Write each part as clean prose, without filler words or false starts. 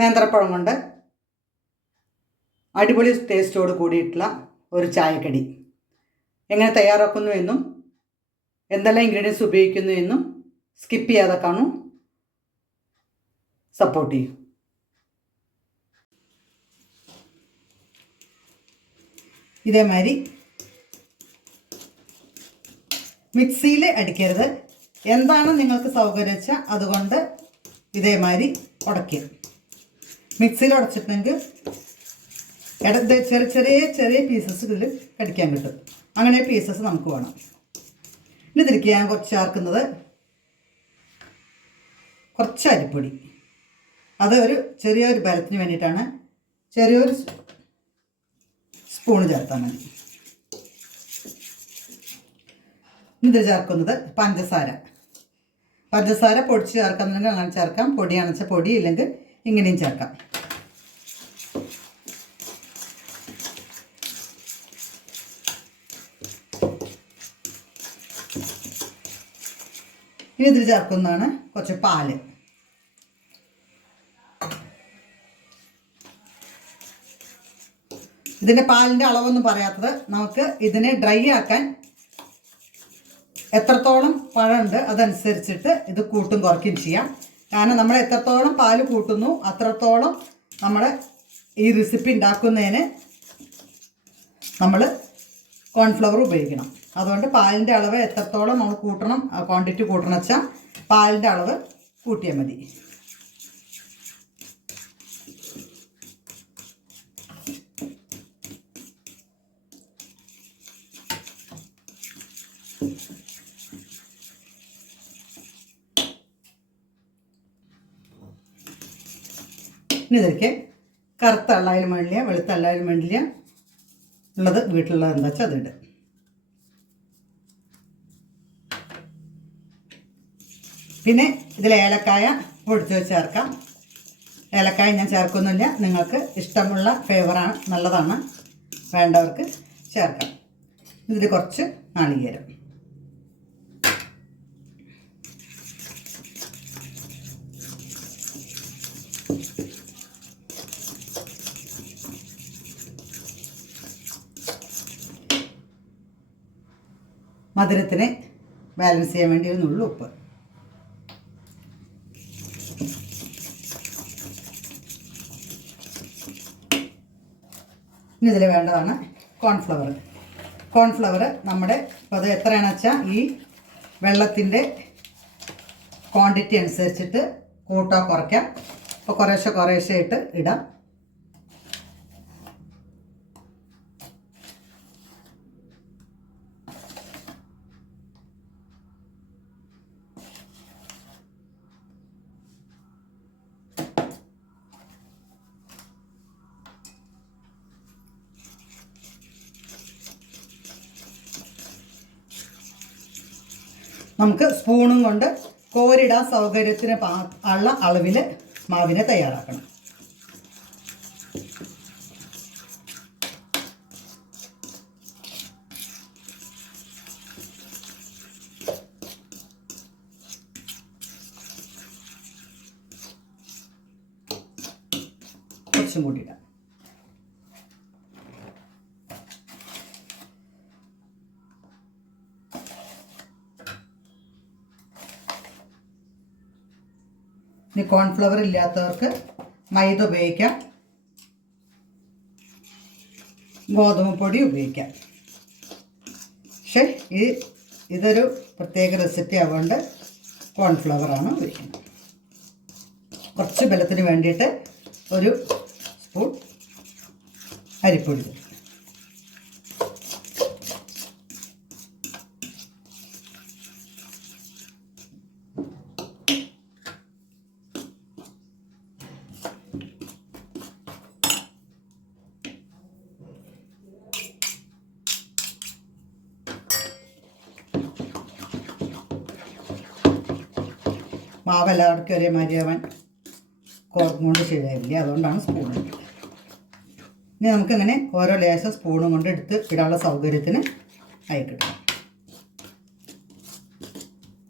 നേന്ത്രപ്പഴം കൊണ്ട് അടിപൊളി ടേസ്റ്റോട് കൂടിയിട്ടുള്ള ഒരു ചായക്കടി എങ്ങനെ തയ്യാറാക്കുന്നു എന്നും എന്തെല്ലാം ഇൻഗ്രീഡിയൻസ് ഉപയോഗിക്കുന്നു എന്നും സ്കിപ്പ് ചെയ്യാതെ കാണൂ, സപ്പോർട്ട് ചെയ്യും. ഇതേമാതിരി മിക്സിയിൽ അടിക്കരുത്, എന്താണ് നിങ്ങൾക്ക് സൗകര്യം വെച്ചാൽ അതുകൊണ്ട് ഇതേമാതിരി ഉടയ്ക്കുക. മിക്സിയിൽ ഉടച്ചിട്ടുണ്ടെങ്കിൽ ചെറിയ ചെറിയ ചെറിയ പീസസ് ഇതിൽ കടിക്കാൻ കിട്ടും. അങ്ങനെ പീസസ് നമുക്ക് വേണം. ഇനി ഇതിലേക്ക് ഞാൻ കുറച്ച് ചേർക്കുന്നത് കുറച്ച് അരിപ്പൊടി. അത് ചെറിയൊരു ബലത്തിന് വേണ്ടിയിട്ടാണ്. ചെറിയൊരു സ്പൂണ് ചേർത്താൽ മതി. ഇതിൽ ചേർക്കുന്നത് പഞ്ചസാര പൊടിച്ച് ചേർക്കുന്നുണ്ടെങ്കിൽ അങ്ങനെ ചേർക്കാം, പൊടിയാണെന്ന് വെച്ചാൽ പൊടി, ഇല്ലെങ്കിൽ ഇങ്ങനെയും ചേർക്കാം. ഇനി ഇതിൽ ചേർക്കുന്നതാണ് കുറച്ച് പാല്. ഇതിൻ്റെ പാലിൻ്റെ അളവൊന്നും പറയാത്തത്, നമുക്ക് ഇതിനെ ഡ്രൈ ആക്കാൻ എത്രത്തോളം പഴമുണ്ട് അതനുസരിച്ചിട്ട് ഇത് കൂട്ടും കുറയ്ക്കും ചെയ്യാം. കാരണം നമ്മൾ എത്രത്തോളം പാല് കൂട്ടുന്നു അത്രത്തോളം നമ്മുടെ ഈ റെസിപ്പി ഉണ്ടാക്കുന്നതിന് നമ്മൾ കോൺഫ്ലവർ ഉപയോഗിക്കണം. അതുകൊണ്ട് പാലിൻ്റെ അളവ് എത്രത്തോളം നമ്മൾ കൂട്ടണം, ക്വാണ്ടിറ്റി കൂട്ടണം വെച്ചാൽ പാലിൻ്റെ അളവ് കൂട്ടിയാൽ മതി. ഇനി ഇതൊക്കെ കറുത്ത എള്ളായാലും വേണ്ടില്ല, വെളുത്ത എള്ളായാലും വേണ്ടില്ല, ഉള്ളത് വീട്ടിലുള്ളത് എന്താ വെച്ചാൽ അതിട്ട്. പിന്നെ ഇതിൽ ഏലക്കായ പൊടിച്ച് വെച്ച് ചേർക്കാം. ഏലക്കായ ഞാൻ ചേർക്കുന്നില്ല, നിങ്ങൾക്ക് ഇഷ്ടമുള്ള ഫ്ലേവറാണ്, നല്ലതാണ്, വേണ്ടവർക്ക് ചേർക്കാം. ഇതിൽ കുറച്ച് നാളികേരം. മധുരത്തിന് ബാലൻസ് ചെയ്യാൻ വേണ്ടി ഒരു നുള്ളു ഉപ്പ്. ഇനി ഇതിൽ വേണ്ടതാണ് കോൺഫ്ലവർ. നമ്മുടെ ഇപ്പോൾ അത് എത്രയാണെന്ന് വെച്ചാൽ ഈ വെള്ളത്തിൻ്റെ ക്വാണ്ടിറ്റി അനുസരിച്ചിട്ട് കൂട്ടോ കുറയ്ക്കാം. അപ്പോൾ കുറേശ്ശെ ഇട്ട് ഇടാം. നമുക്ക് സ്പൂണും കൊണ്ട് കോരിടാൻ സൗകര്യത്തിന് ഉള്ള അളവിൽ മാവിനെ തയ്യാറാക്കണം. കുറച്ചും കൂടി ഇടാം. ഇനി കോൺഫ്ലവർ ഇല്ലാത്തവർക്ക് മൈദ ഉപയോഗിക്കാം, ഗോതമ്പ് പൊടി ഉപയോഗിക്കാം. പക്ഷേ ഇതൊരു പ്രത്യേക റെസിപ്പി ആവുകൊണ്ട് കോൺഫ്ലവറാണ് ഉപയോഗിക്കുന്നത്. കുറച്ച് ബലത്തിന് വേണ്ടിയിട്ട് ഒരു സ്പൂൺ അരിപ്പൊടി. മാവ് എല്ലാവർക്കും ഒരേമാതിരി ആവാൻ കോർക്കും കൊണ്ട് ശരിയാവില്ല, അതുകൊണ്ടാണ് സ്പൂൺ എടുക്കുന്നത്. ഇനി നമുക്കിങ്ങനെ ഓരോ ലേശം സ്പൂണും കൊണ്ട് എടുത്ത് ഇടാനുള്ള സൗകര്യത്തിന് അയക്കിടാം.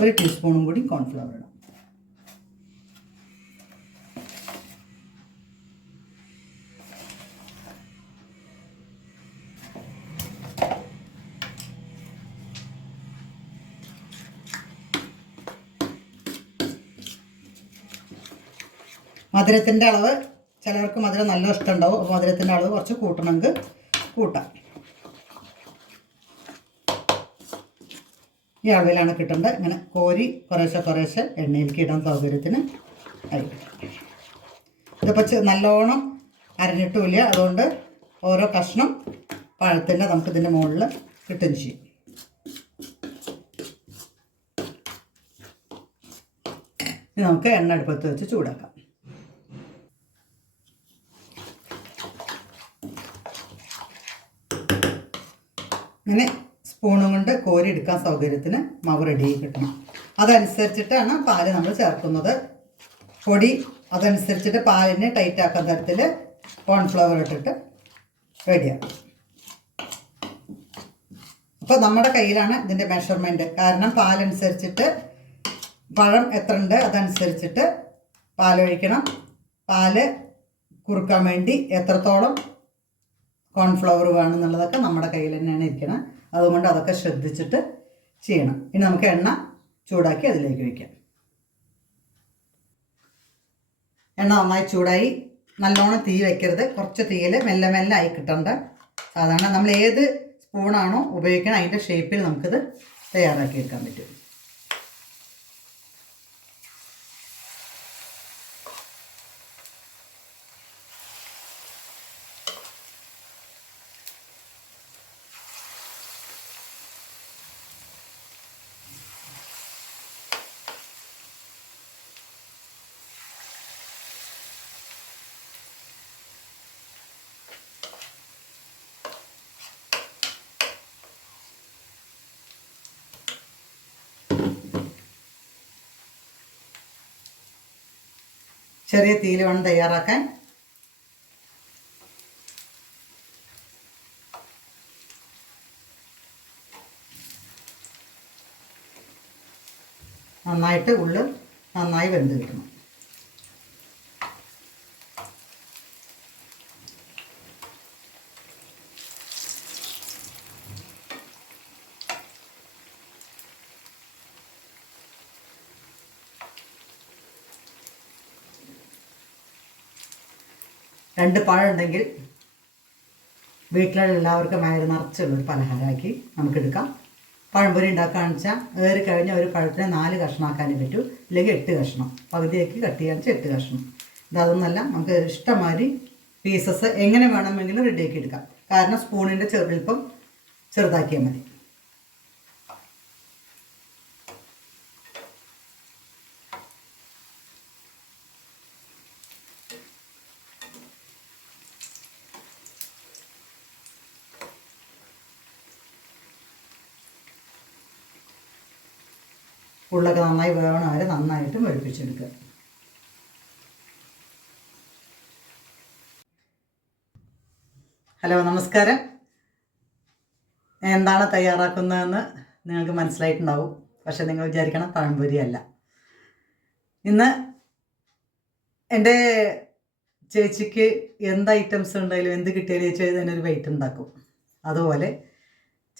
ഒരു ടീസ്പൂണും കൂടി കോൺഫ്ലവർ ഇടാം. മധുരത്തിൻ്റെ അളവ് ചിലവർക്ക് മധുരം നല്ല ഇഷ്ടമുണ്ടാവും. അപ്പോൾ മധുരത്തിൻ്റെ അളവ് കുറച്ച് കൂട്ടണമെങ്കിൽ കൂട്ടാം. ഈ അളവിലാണ് കിട്ടേണ്ടത്. ഇങ്ങനെ കോരി കുറേശ്ശെ എണ്ണയിലേക്ക് ഇടാൻ സൗകര്യത്തിന് ആയിരിക്കും. ഇതിപ്പോൾ നല്ലോണം അരഞ്ഞിട്ടുമില്ല, അതുകൊണ്ട് ഓരോ കഷ്ണം പഴത്തിൻ്റെ നമുക്കിതിൻ്റെ മുകളിൽ കിട്ടുകയും ചെയ്യും. ഇനി നമുക്ക് എണ്ണ അടുപ്പത്ത് വെച്ച് ചൂടാക്കാം. ഇങ്ങനെ സ്പൂണും കൊണ്ട് കോരി എടുക്കാൻ സൗകര്യത്തിന് മാവ് റെഡിയായി കിട്ടണം. അതനുസരിച്ചിട്ടാണ് പാല് നമ്മൾ ചേർക്കുന്നത്. പൊടി അതനുസരിച്ചിട്ട് പാലിനെ ടൈറ്റ് ആക്കാൻ തരത്തിൽ കോൺഫ്ലവർ ഇട്ടിട്ട് റെഡിയാക്കും. അപ്പോൾ നമ്മുടെ കയ്യിലാണ് ഇതിൻ്റെ മെഷർമെൻറ്റ്. കാരണം പാലനുസരിച്ചിട്ട് പഴം എത്ര ഉണ്ട് അതനുസരിച്ചിട്ട് പാലൊഴിക്കണം. പാല് കുറുക്കാൻ വേണ്ടി എത്രത്തോളം കോൺഫ്ലവർ വേണമെന്നുള്ളതൊക്കെ നമ്മുടെ കയ്യിൽ തന്നെയാണ് ഇരിക്കണം. അതുകൊണ്ട് അതൊക്കെ ശ്രദ്ധിച്ചിട്ട് ചെയ്യണം. ഇനി നമുക്ക് എണ്ണ ചൂടാക്കി അതിലേക്ക് ഒഴിക്കാം. എണ്ണ നന്നായി ചൂടായി. നല്ലോണം തീ വയ്ക്കരുത്, കുറച്ച് തീയിൽ മെല്ലെ മെല്ലെ ആയി കിട്ടണ്ട. സാധാരണ നമ്മൾ ഏത് സ്പൂണാണോ ഉപയോഗിക്കണം അതിൻ്റെ ഷേപ്പിൽ നമുക്കിത് തയ്യാറാക്കി എടുക്കാൻ പറ്റും. ചെറിയ തീയിൽ വേണം തയ്യാറാക്കാൻ. നന്നായിട്ട് ഉള്ളു നന്നായി വെന്ത് കിട്ടണം. രണ്ട് പഴം ഉണ്ടെങ്കിൽ വീട്ടിലുള്ള എല്ലാവർക്കും വയറ് നിറച്ചുള്ളൊരു പലഹാരമാക്കി നമുക്കെടുക്കാം. പഴംപൊരി ഉണ്ടാക്കുകയാണെന്ന് വെച്ചാൽ ഏറി കഴിഞ്ഞാൽ ഒരു പഴത്തിനെ 4 കഷ്ണമാക്കാനേ പറ്റൂ, ഇല്ലെങ്കിൽ 8 കഷ്ണം. പകുതിയാക്കി കട്ട് ചെയ്യാന്ന് വെച്ചാൽ 8 കഷ്ണം. ഇതൊന്നല്ല, നമുക്ക് ഇഷ്ടമാതിരി പീസസ് എങ്ങനെ വേണമെങ്കിലും റെഡിയാക്കി എടുക്കാം. കാരണം സ്പൂണിൻ്റെ ചെറുപ്പം ചെറുതാക്കിയാൽ മതി. ഉള്ളൊക്കെ നന്നായി വേവണ വരെ നന്നായിട്ട് വെളുപ്പിച്ചെടുക്കുക. ഹലോ, നമസ്കാരം. എന്താണ് തയ്യാറാക്കുന്നതെന്ന് നിങ്ങൾക്ക് മനസ്സിലായിട്ടുണ്ടാവും. പക്ഷെ നിങ്ങൾ വിചാരിക്കണം പഴംപൊരി അല്ല. ഇന്ന് എൻ്റെ ചേച്ചിക്ക് എന്ത് ഐറ്റംസ് ഉണ്ടായാലും എന്ത് കിട്ടിയാലും ചേച്ചി അതിനൊരു വെയിറ്റ് ഉണ്ടാക്കും. അതുപോലെ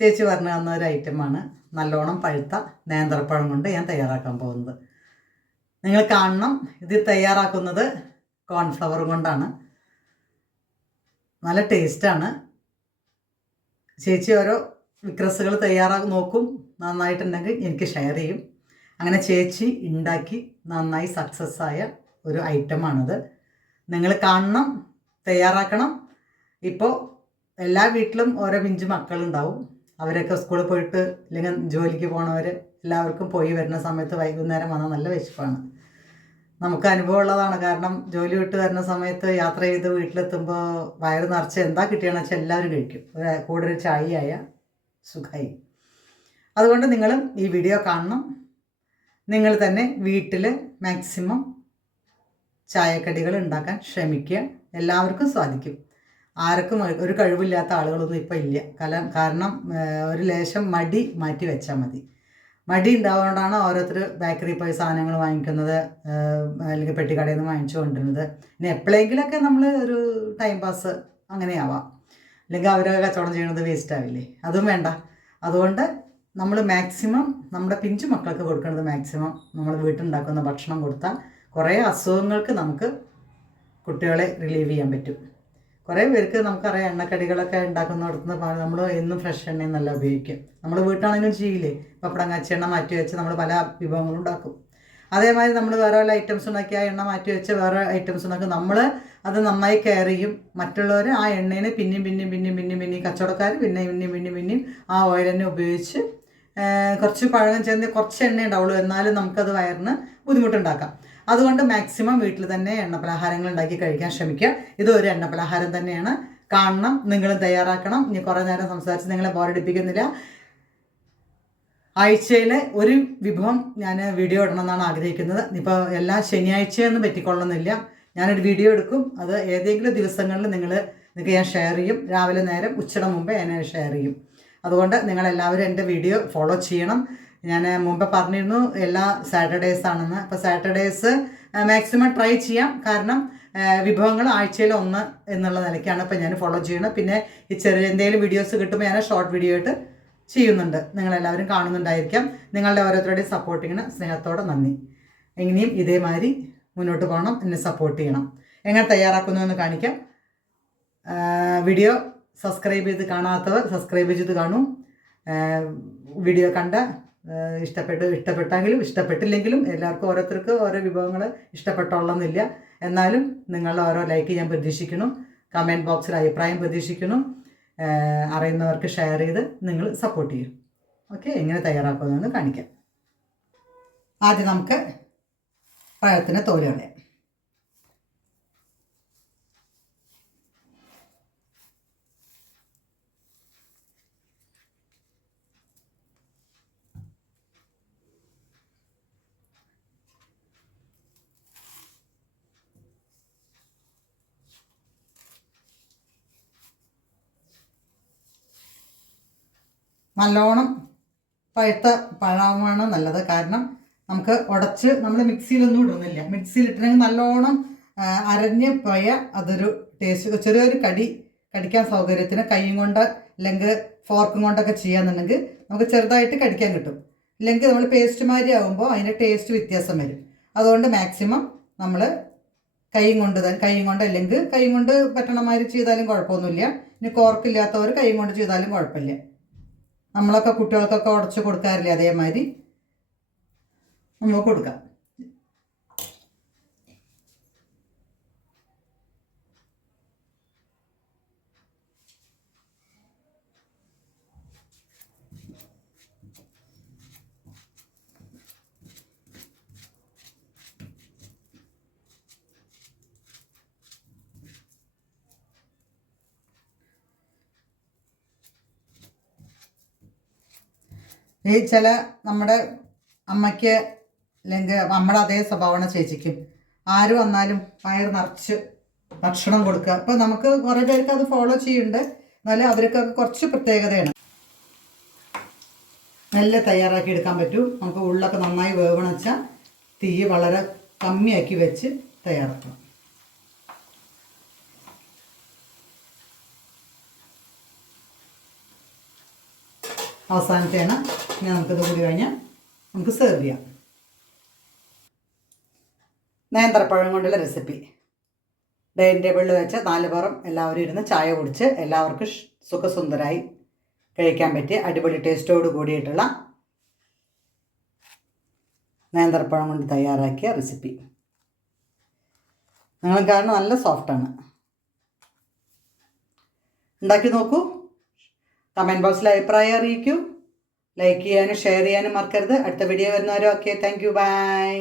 ചേച്ചി പറഞ്ഞു തന്ന ഒരു ഐറ്റമാണ് നല്ലോണം പഴുത്ത നേന്ത്രപ്പഴം കൊണ്ട് ഞാൻ തയ്യാറാക്കാൻ പോകുന്നത്. നിങ്ങൾ കാണണം. ഇത് തയ്യാറാക്കുന്നത് കോൺഫ്ലവർ കൊണ്ടാണ്. നല്ല ടേസ്റ്റാണ്. ചേച്ചി ഓരോ വിക്രസുകൾ തയ്യാറാക്കി നോക്കും. നന്നായിട്ടുണ്ടെങ്കിൽ എനിക്ക് ഷെയർ ചെയ്യും. അങ്ങനെ ചേച്ചി ഉണ്ടാക്കി നന്നായി സക്സസ് ആയ ഒരു ഐറ്റമാണിത്. നിങ്ങൾ കാണണം, തയ്യാറാക്കണം. ഇപ്പോൾ എല്ലാ വീട്ടിലും ഓരോ പിഞ്ചു മക്കളുണ്ടാവും. അവരൊക്കെ സ്കൂളിൽ പോയിട്ട് അല്ലെങ്കിൽ ജോലിക്ക് പോകണവർ എല്ലാവർക്കും പോയി വരുന്ന സമയത്ത് വൈകുന്നേരം വന്നാൽ നല്ല വിശപ്പാണ്. നമുക്ക് അനുഭവമുള്ളതാണ്. കാരണം ജോലി വിട്ട് വരുന്ന സമയത്ത് യാത്ര ചെയ്ത് വീട്ടിലെത്തുമ്പോൾ വയറ് നിറച്ച് എന്താ കിട്ടിയെന്ന് വെച്ചാൽ എല്ലാവരും കഴിക്കും. കൂടെ ഒരു ചായയായ സുഖമായി. അതുകൊണ്ട് നിങ്ങളും ഈ വീഡിയോ കാണണം. നിങ്ങൾ തന്നെ വീട്ടിൽ മാക്സിമം ചായക്കടികൾ ഉണ്ടാക്കാൻ ശ്രമിക്കുക. എല്ലാവർക്കും സാധിക്കും. ആർക്കും ഒരു കഴിവില്ലാത്ത ആളുകളൊന്നും ഇപ്പം ഇല്ല. കാരണം ഒരു ലേശം മടി മാറ്റി വെച്ചാൽ മതി. മടി ഉണ്ടാവുകൊണ്ടാണ് ഓരോരുത്തർ ബേക്കറി പോയി സാധനങ്ങൾ വാങ്ങിക്കുന്നത്, അല്ലെങ്കിൽ പെട്ടിക്കടയിൽ നിന്ന് വാങ്ങിച്ചു കൊണ്ടിരുന്നത്. പിന്നെ എപ്പോഴെങ്കിലൊക്കെ നമ്മൾ ഒരു ടൈം പാസ് അങ്ങനെയാവാം. അല്ലെങ്കിൽ അവരൊക്കെ കച്ചവടം ചെയ്യുന്നത് വേസ്റ്റ് ആവില്ലേ? അതും വേണ്ട. അതുകൊണ്ട് നമ്മൾ മാക്സിമം നമ്മുടെ പിഞ്ചു മക്കൾക്ക് കൊടുക്കുന്നത് മാക്സിമം നമ്മൾ വീട്ടിലുണ്ടാക്കുന്ന ഭക്ഷണം കൊടുത്താൽ കുറേ അസുഖങ്ങൾക്ക് നമുക്ക് കുട്ടികളെ റിലീവ് ചെയ്യാൻ പറ്റും. കുറേ പേർക്ക് നമുക്കറിയാം എണ്ണക്കടികളൊക്കെ ഉണ്ടാക്കുന്നിടത്തുനിന്ന് നമ്മൾ എന്നും ഫ്രഷ് എണ്ണയും നല്ല ഉപയോഗിക്കും. നമ്മൾ വീട്ടാണെങ്കിലും ചെയ്യില്ലേ, പപ്പടം കാച്ചി എണ്ണ മാറ്റി വെച്ച് നമ്മൾ പല വിഭവങ്ങളും ഉണ്ടാക്കും. അതേമാതിരി നമ്മൾ വേറെ വല്ല ഐറ്റംസ് ഉണ്ടാക്കി ആ എണ്ണ മാറ്റി വെച്ച് വേറെ ഐറ്റംസ് ഉണ്ടാക്കും. നമ്മൾ അത് നന്നായി കെയർ ചെയ്യും. മറ്റുള്ളവർ ആ എണ്ണേനെ പിന്നെയും കച്ചവടക്കാർ പിന്നെയും ആ ഓയിൽ തന്നെ ഉപയോഗിച്ച് കുറച്ച് പഴകം ചേർന്ന് കുറച്ച് എണ്ണ ഉണ്ടാവുള്ളൂ, എന്നാലും നമുക്കത് വയറിന് ബുദ്ധിമുട്ടുണ്ടാക്കാം. അതുകൊണ്ട് മാക്സിമം വീട്ടിൽ തന്നെ എണ്ണപ്പലഹാരങ്ങൾ ഉണ്ടാക്കി കഴിക്കാൻ ശ്രമിക്കുക. ഇതൊരു എണ്ണപ്പലഹാരം തന്നെയാണ്. കാണണം, നിങ്ങളും തയ്യാറാക്കണം. ഇനി കുറേ നേരം സംസാരിച്ച് നിങ്ങളെ ബോറടിപ്പിക്കുന്നില്ല. ആഴ്ചയിൽ ഒരു വിഭവം ഞാൻ വീഡിയോ ഇടണമെന്നാണ് ആഗ്രഹിക്കുന്നത്. ഇപ്പോൾ എല്ലാ ശനിയാഴ്ചയൊന്നും പറ്റിക്കൊള്ളുന്നില്ല. ഞാനൊരു വീഡിയോ എടുക്കും, അത് ഏതെങ്കിലും ദിവസങ്ങളിൽ നിങ്ങൾക്ക് ഞാൻ ഷെയർ ചെയ്യും. രാവിലെ നേരം ഉച്ചയുടെ മുമ്പേ ഞാൻ ഷെയർ ചെയ്യും. അതുകൊണ്ട് നിങ്ങളെല്ലാവരും എൻ്റെ വീഡിയോ ഫോളോ ചെയ്യണം. ഞാൻ മുമ്പ് പറഞ്ഞിരുന്നു എല്ലാ സാറ്റർഡേയ്സ് ആണെന്ന്. അപ്പോൾ സാറ്റർഡേയ്സ് മാക്സിമം ട്രൈ ചെയ്യാം. കാരണം വിഭവങ്ങൾ ആഴ്ചയിൽ 1 എന്നുള്ള നിലയ്ക്കാണ് ഇപ്പോൾ ഞാൻ ഫോളോ ചെയ്യണം. പിന്നെ ഈ ചെറിയ എന്തെങ്കിലും വീഡിയോസ് കിട്ടുമ്പോൾ ഞാൻ ഷോർട്ട് വീഡിയോ ആയിട്ട് ചെയ്യുന്നുണ്ട്. നിങ്ങളെല്ലാവരും കാണുന്നുണ്ടായിരിക്കാം. നിങ്ങളുടെ ഓരോരുത്തരുടെയും സപ്പോർട്ടിങ്ങിന് സ്നേഹത്തോടെ നന്ദി. ഇനിയും ഇതേമാതിരി മുന്നോട്ട് പോകണം, എന്നെ സപ്പോർട്ട് ചെയ്യണം. എങ്ങനെ തയ്യാറാക്കുന്നു എന്ന് കാണിക്കാം. വീഡിയോ സബ്സ്ക്രൈബ് ചെയ്ത് കാണാത്തവർ സബ്സ്ക്രൈബ് ചെയ്ത് കാണൂ. വീഡിയോ കണ്ട ഇഷ്ടപ്പെട്ടെങ്കിലും ഇഷ്ടപ്പെട്ടില്ലെങ്കിലും എല്ലാവർക്കും ഓരോരുത്തർക്ക് ഓരോ വിഭവങ്ങൾ ഇഷ്ടപ്പെട്ടോളന്നില്ല. എന്നാലും നിങ്ങളുടെ ഓരോ ലൈക്ക് ഞാൻ പ്രതീക്ഷിക്കുന്നു. കമൻറ്റ് ബോക്സിൽ അഭിപ്രായം പ്രതീക്ഷിക്കുന്നു. അറിയുന്നവർക്ക് ഷെയർ ചെയ്ത് നിങ്ങൾ സപ്പോർട്ട് ചെയ്യും. ഓക്കെ, എങ്ങനെ തയ്യാറാക്കുന്നതെന്ന് കാണിക്കാം. ആദ്യം നമുക്ക് പഴത്തിന് തോല് കളയാം. നല്ലോണം പഴുത്ത പഴമാണ് നല്ലത്. കാരണം നമുക്ക് ഉടച്ച് നമ്മൾ മിക്സിയിലൊന്നും ഇടുന്നില്ല. മിക്സിയിലിട്ടിട്ടുണ്ടെങ്കിൽ നല്ലോണം അരഞ്ഞ് പോയ അതൊരു ടേസ്റ്റ്, ചെറിയൊരു കടിക്കാൻ സൗകര്യത്തിന് കൈയും കൊണ്ട് അല്ലെങ്കിൽ ഫോർക്കും കൊണ്ടൊക്കെ ചെയ്യാന്നുണ്ടെങ്കിൽ നമുക്ക് ചെറുതായിട്ട് കടിക്കാൻ കിട്ടും. ഇല്ലെങ്കിൽ നമ്മൾ പേസ്റ്റ് മാതിരി ആകുമ്പോൾ അതിൻ്റെ ടേസ്റ്റ് വ്യത്യാസം വരും. അതുകൊണ്ട് മാക്സിമം നമ്മൾ കൈയും കൊണ്ട് അല്ലെങ്കിൽ കൈയും കൊണ്ട് പറ്റണമാതിരി ചെയ്താലും കുഴപ്പമൊന്നുമില്ല. ഇനി കോർക്കില്ലാത്തവർ കൈയും കൊണ്ട് ചെയ്താലും കുഴപ്പമില്ല. നമ്മളൊക്കെ കുട്ടികൾക്കൊക്കെ ഉടച്ച് കൊടുക്കാറില്ലേ, അതേമാതിരി നമുക്ക് കൊടുക്കാം. ഈ ചില നമ്മുടെ അമ്മയ്ക്ക് അല്ലെങ്കിൽ നമ്മുടെ അതേ സ്വഭാവമാണ് ചേച്ചിക്കും. ആര് വന്നാലും വയറ് നിറച്ച് ഭക്ഷണം കൊടുക്കുക. അപ്പോൾ നമുക്ക് കുറേ പേർക്ക് അത് ഫോളോ ചെയ്യുന്നുണ്ട്. എന്നാലും അവർക്കൊക്കെ കുറച്ച് പ്രത്യേകതയാണ്. നല്ല തയ്യാറാക്കി എടുക്കാൻ പറ്റും. നമുക്ക് ഉള്ളൊക്കെ നന്നായി വേവണം വെച്ചാൽ തീ വളരെ കമ്മിയാക്കി വെച്ച് തയ്യാറാക്കണം. അവസാനത്തെയാണ്. ഇനി നമുക്കിത് കൂടി കഴിഞ്ഞാൽ നമുക്ക് സെർവ് ചെയ്യാം. നേന്ത്രപ്പഴം കൊണ്ടുള്ള റെസിപ്പി. ഡൈനിങ് ടേബിളിൽ വെച്ച് 4 പേരും എല്ലാവരും ഇരുന്ന് ചായ കുടിച്ച് എല്ലാവർക്കും സുഖസുന്ദരായി കഴിക്കാൻ പറ്റിയ അടിപൊളി ടേസ്റ്റോട് കൂടിയിട്ടുള്ള നേന്ത്രപ്പഴം കൊണ്ട് തയ്യാറാക്കിയ റെസിപ്പി. നിങ്ങൾ കാരണം നല്ല സോഫ്റ്റാണ്. ഉണ്ടാക്കി നോക്കൂ. കമൻറ്റ് ബോക്സിൽ അഭിപ്രായം അറിയിക്കൂ. ലൈക്ക് ചെയ്യാനും ഷെയർ ചെയ്യാനും മറക്കരുത്. അടുത്ത വീഡിയോ വരുന്നവരും ഓക്കെ, താങ്ക് യു, ബൈ.